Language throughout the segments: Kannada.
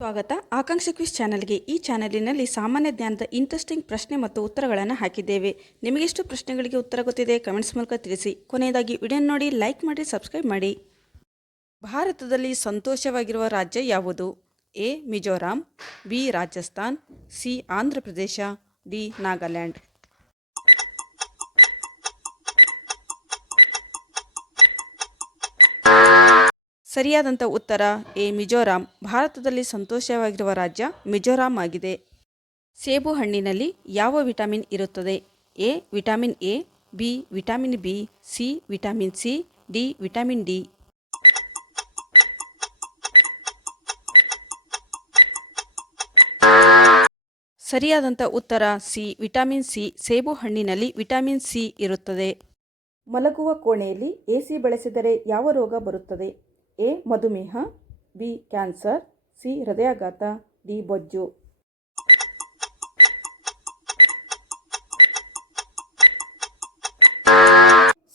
ಸ್ವಾಗತ ಆಕಾಂಕ್ಷ ಕ್ವಿಜ್ ಚಾನಲ್ಗೆ. ಈ ಚಾನಲಿನಲ್ಲಿ ಸಾಮಾನ್ಯ ಜ್ಞಾನದ ಇಂಟ್ರೆಸ್ಟಿಂಗ್ ಪ್ರಶ್ನೆ ಮತ್ತು ಉತ್ತರಗಳನ್ನು ಹಾಕಿದ್ದೇವೆ. ನಿಮಗೆಷ್ಟು ಪ್ರಶ್ನೆಗಳಿಗೆ ಉತ್ತರ ಗೊತ್ತಿದೆ ಕಮೆಂಟ್ಸ್ ಮೂಲಕ ತಿಳಿಸಿ. ಕೊನೆಯದಾಗಿ ವಿಡಿಯೋ ನೋಡಿ, ಲೈಕ್ ಮಾಡಿ, ಸಬ್ಸ್ಕ್ರೈಬ್ ಮಾಡಿ. ಭಾರತದಲ್ಲಿ ಸಂತೋಷವಾಗಿರುವ ರಾಜ್ಯ ಯಾವುದು? A Mizoram, B Rajasthan, C Andhra Pradesh, D Nagaland. ಸರಿಯಾದಂಥ ಉತ್ತರ ಎ ಮಿಜೋರಾಂ. ಭಾರತದಲ್ಲಿ ಸಂತೋಷವಾಗಿರುವ ರಾಜ್ಯ ಮಿಜೋರಾಂ ಆಗಿದೆ. ಸೇಬು ಹಣ್ಣಿನಲ್ಲಿ ಯಾವ ವಿಟಮಿನ್ ಇರುತ್ತದೆ? A vitamin A, B vitamin B, C vitamin C, D vitamin D. ಸರಿಯಾದಂಥ ಉತ್ತರ ಸಿ ವಿಟಮಿನ್ ಸಿ. ಸೇಬು ಹಣ್ಣಿನಲ್ಲಿ ವಿಟಮಿನ್ ಸಿ ಇರುತ್ತದೆ. ಮಲಗುವ ಕೋಣೆಯಲ್ಲಿ ಎಸಿ ಬಳಸಿದರೆ ಯಾವ ರೋಗ ಬರುತ್ತದೆ? ಎ ಮಧುಮೇಹ, ಬಿ ಕ್ಯಾನ್ಸರ್, ಸಿ ಹೃದಯಾಘಾತ, ಡಿ ಬೊಜ್ಜು.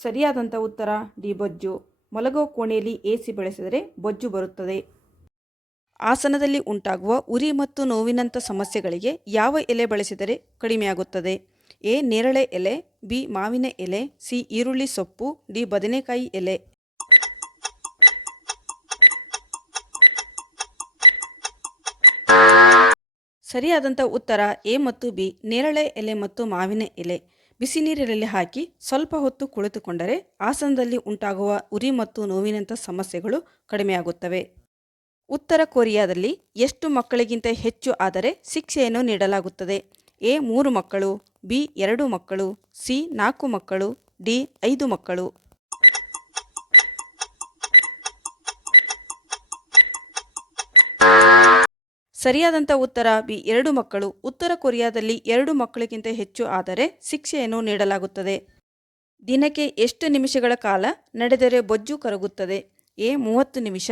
ಸರಿಯಾದಂಥ ಉತ್ತರ ಡಿ ಬೊಜ್ಜು. ಮಲಗುವ ಕೋಣೆಯಲ್ಲಿ ಎಸಿ ಬಳಸಿದರೆ ಬೊಜ್ಜು ಬರುತ್ತದೆ. ಆಸನದಲ್ಲಿ ಉಂಟಾಗುವ ಉರಿ ಮತ್ತು ನೋವಿನಂಥ ಸಮಸ್ಯೆಗಳಿಗೆ ಯಾವ ಎಲೆ ಬಳಸಿದರೆ ಕಡಿಮೆಯಾಗುತ್ತದೆ? ಎ ನೇರಳೆ ಎಲೆ, ಬಿ ಮಾವಿನ ಎಲೆ, ಸಿ ಈರುಳ್ಳಿ ಸೊಪ್ಪು, ಡಿ ಬದನೆಕಾಯಿ ಎಲೆ. ಸರಿಯಾದಂಥ ಉತ್ತರ ಎ ಮತ್ತು ಬಿ ನೇರಳೆ ಎಲೆ ಮತ್ತು ಮಾವಿನ ಎಲೆ. ಬಿಸಿ ನೀರಿನಲ್ಲಿ ಹಾಕಿ ಸ್ವಲ್ಪ ಹೊತ್ತು ಕುಳಿತುಕೊಂಡರೆ ಆಸನದಲ್ಲಿ ಉಂಟಾಗುವ ಉರಿ ಮತ್ತು ನೋವಿನಂಥ ಸಮಸ್ಯೆಗಳು ಕಡಿಮೆಯಾಗುತ್ತವೆ. ಉತ್ತರ ಕೊರಿಯಾದಲ್ಲಿ ಎಷ್ಟು ಮಕ್ಕಳಿಗಿಂತ ಹೆಚ್ಚು ಆದರೆ ಶಿಕ್ಷೆಯನ್ನು ನೀಡಲಾಗುತ್ತದೆ? ಎ 3 ಮಕ್ಕಳು, ಬಿ 2 ಮಕ್ಕಳು, ಸಿ 4 ಮಕ್ಕಳು, ಡಿ 5 ಮಕ್ಕಳು. ಸರಿಯಾದಂಥ ಉತ್ತರ ಬಿ 2 ಮಕ್ಕಳು. ಉತ್ತರ ಕೊರಿಯಾದಲ್ಲಿ 2 ಮಕ್ಕಳಿಗಿಂತ ಹೆಚ್ಚು ಆದರೆ ಶಿಕ್ಷೆಯನ್ನು ನೀಡಲಾಗುತ್ತದೆ. ದಿನಕ್ಕೆ ಎಷ್ಟು ನಿಮಿಷಗಳ ಕಾಲ ನಡೆದರೆ ಬೊಜ್ಜು ಕರಗುತ್ತದೆ? ಎ 30 ನಿಮಿಷ,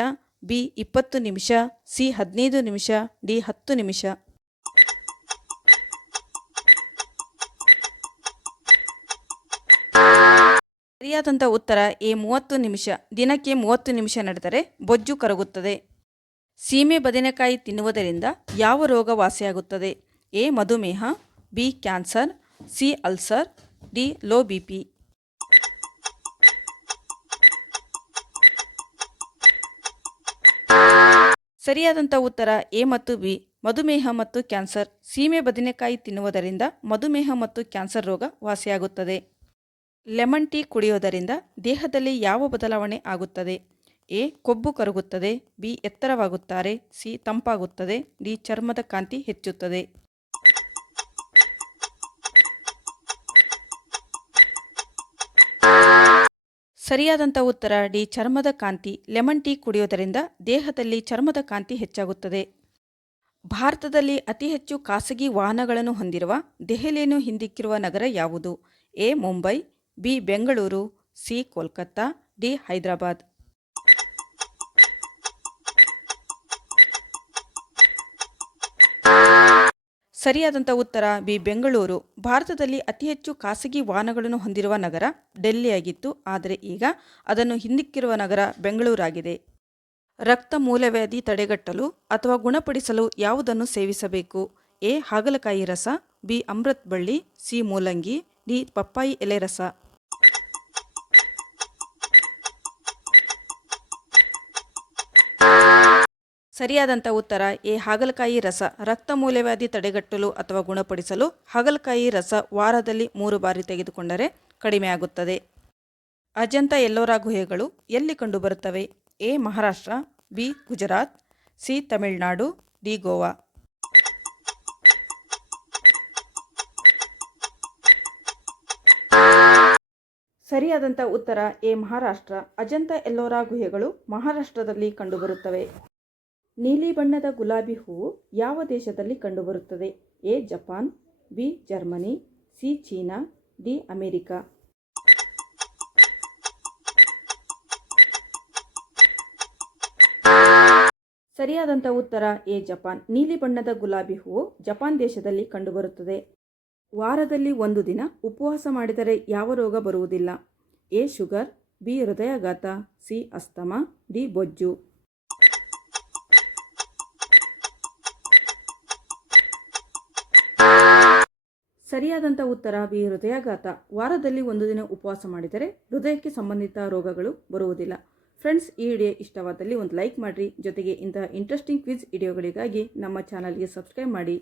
ಬಿ 20 ನಿಮಿಷ, ಸಿ 15 ನಿಮಿಷ, ಡಿ 10 ನಿಮಿಷ. ಸರಿಯಾದಂಥ ಉತ್ತರ ಎ 30 ನಿಮಿಷ. ದಿನಕ್ಕೆ 30 ನಿಮಿಷ ನಡೆದರೆ ಬೊಜ್ಜು ಕರಗುತ್ತದೆ. ಸೀಮೆ ಬದನೆಕಾಯಿ ತಿನ್ನುವುದರಿಂದ ಯಾವ ರೋಗ ವಾಸಿಯಾಗುತ್ತದೆ? ಎ ಮಧುಮೇಹ, B cancer, C ulcer, D low BP. ಸರಿಯಾದಂಥ ಉತ್ತರ ಎ ಮತ್ತು ಬಿ ಮಧುಮೇಹ ಮತ್ತು ಕ್ಯಾನ್ಸರ್. ಸೀಮೆ ಬದನೆಕಾಯಿ ತಿನ್ನುವುದರಿಂದ ಮಧುಮೇಹ ಮತ್ತು ಕ್ಯಾನ್ಸರ್ ರೋಗ ವಾಸಿಯಾಗುತ್ತದೆ. ಲೆಮನ್ ಟೀ ಕುಡಿಯುವುದರಿಂದ ದೇಹದಲ್ಲಿ ಯಾವ ಬದಲಾವಣೆ ಆಗುತ್ತದೆ? ಎ ಕೊಬ್ಬು ಕರಗುತ್ತದೆ, ಬಿ ಎತ್ತರವಾಗುತ್ತಾರೆ, ಸಿ ತಂಪಾಗುತ್ತದೆ, ಡಿ ಚರ್ಮದ ಕಾಂತಿ ಹೆಚ್ಚುತ್ತದೆ. ಸರಿಯಾದಂಥ ಉತ್ತರ ಡಿ ಚರ್ಮದ ಕಾಂತಿ. ಲೆಮನ್ ಟೀ ಕುಡಿಯುವುದರಿಂದ ದೇಹದಲ್ಲಿ ಚರ್ಮದ ಕಾಂತಿ ಹೆಚ್ಚಾಗುತ್ತದೆ. ಭಾರತದಲ್ಲಿ ಅತಿ ಹೆಚ್ಚು ಖಾಸಗಿ ವಾಹನಗಳನ್ನು ಹೊಂದಿರುವ ದೆಹಲಿಯನ್ನು ಹಿಂದಿಕ್ಕಿರುವ ನಗರ ಯಾವುದು? A Mumbai, B Bengaluru, C Kolkata, D Hyderabad. ಸರಿಯಾದಂಥ ಉತ್ತರ ಬಿ ಬೆಂಗಳೂರು. ಭಾರತದಲ್ಲಿ ಅತಿ ಹೆಚ್ಚು ಖಾಸಗಿ ವಾಹನಗಳನ್ನು ಹೊಂದಿರುವ ನಗರ ಡೆಲ್ಲಿಯಾಗಿತ್ತು, ಆದರೆ ಈಗ ಅದನ್ನು ಹಿಂದಿಕ್ಕಿರುವ ನಗರ ಬೆಂಗಳೂರಾಗಿದೆ. ರಕ್ತ ಮೂಲವ್ಯಾಧಿ ತಡೆಗಟ್ಟಲು ಅಥವಾ ಗುಣಪಡಿಸಲು ಯಾವುದನ್ನು ಸೇವಿಸಬೇಕು? ಎ ಹಾಗಲಕಾಯಿ ರಸ, ಬಿ ಅಮೃತ್ ಬಳ್ಳಿ, ಸಿ ಮೂಲಂಗಿ, ಡಿ ಪಪ್ಪಾಯಿ ಎಲೆ ರಸ. ಸರಿಯಾದಂಥ ಉತ್ತರ ಎ ಹಾಗಲಕಾಯಿ ರಸ. ರಕ್ತ ಮೂಲವ್ಯಾಧಿ ತಡೆಗಟ್ಟಲು ಅಥವಾ ಗುಣಪಡಿಸಲು ಹಾಗಲಕಾಯಿ ರಸ ವಾರದಲ್ಲಿ 3 ಬಾರಿ ತೆಗೆದುಕೊಂಡರೆ ಕಡಿಮೆಯಾಗುತ್ತದೆ. ಅಜಂತಾ ಎಲ್ಲೋರಾ ಗುಹೆಗಳು ಎಲ್ಲಿ ಕಂಡುಬರುತ್ತವೆ? A Maharashtra, B Gujarat, C Tamil Nadu, D Goa. ಸರಿಯಾದಂಥ ಉತ್ತರ ಎ ಮಹಾರಾಷ್ಟ್ರ. ಅಜಂತಾ ಎಲ್ಲೋರಾ ಗುಹೆಗಳು ಮಹಾರಾಷ್ಟ್ರದಲ್ಲಿ ಕಂಡುಬರುತ್ತವೆ. ನೀಲಿ ಬಣ್ಣದ ಗುಲಾಬಿ ಹೂವು ಯಾವ ದೇಶದಲ್ಲಿ ಕಂಡುಬರುತ್ತದೆ? A Japan, B Germany, C China, D America. ಸರಿಯಾದಂಥ ಉತ್ತರ ಎ ಜಪಾನ್. ನೀಲಿ ಬಣ್ಣದ ಗುಲಾಬಿ ಹೂವು ಜಪಾನ್ ದೇಶದಲ್ಲಿ ಕಂಡುಬರುತ್ತದೆ. ವಾರದಲ್ಲಿ 1 ದಿನ ಉಪವಾಸ ಮಾಡಿದರೆ ಯಾವ ರೋಗ ಬರುವುದಿಲ್ಲ? ಎ ಶುಗರ್, ಬಿ ಹೃದಯಾಘಾತ, ಸಿ ಅಸ್ತಮಾ, ಡಿ ಬೊಜ್ಜು. ಸರಿಯಾದಂಥ ಉತ್ತರ ಬಿ ಹೃದಯಾಘಾತ. ವಾರದಲ್ಲಿ ಒಂದು ದಿನ ಉಪವಾಸ ಮಾಡಿದರೆ ಹೃದಯಕ್ಕೆ ಸಂಬಂಧಿತ ರೋಗಗಳು ಬರುವುದಿಲ್ಲ. ಫ್ರೆಂಡ್ಸ್, ಈ ವಿಡಿಯೋ ಇಷ್ಟವಾದಲ್ಲಿ ಒಂದು ಲೈಕ್ ಮಾಡಿರಿ. ಜೊತೆಗೆ ಇಂತಹ ಇಂಟ್ರೆಸ್ಟಿಂಗ್ ಕ್ವಿಜ್ ವಿಡಿಯೋಗಳಿಗಾಗಿ ನಮ್ಮ ಚಾನಲ್ಗೆ ಸಬ್ಸ್ಕ್ರೈಬ್ ಮಾಡಿ.